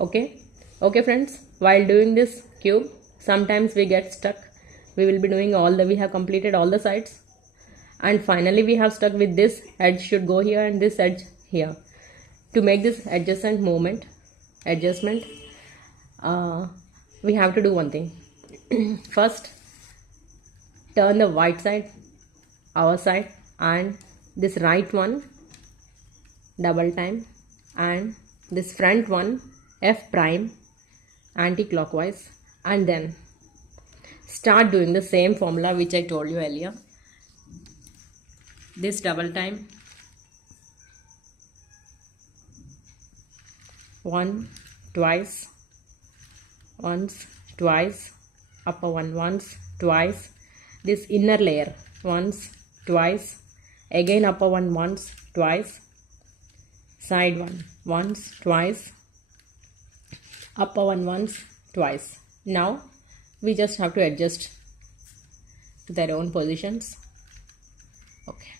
Okay friends, while doing this cube sometimes we get stuck. We will be doing we have completed all the sides, and finally we have stuck with this edge should go here and this edge here. To make this adjustment, we have to do one thing. First, turn the white side, our side, and this right one double time, and this front one F prime anti-clockwise, and then start doing the same formula which I told you earlier. This double time, one, twice, once, twice, upper one once, twice, this inner layer once, twice, again upper one once, twice, side one once, twice, upper one once, twice. Now we just have to adjust to their own positions. Okay.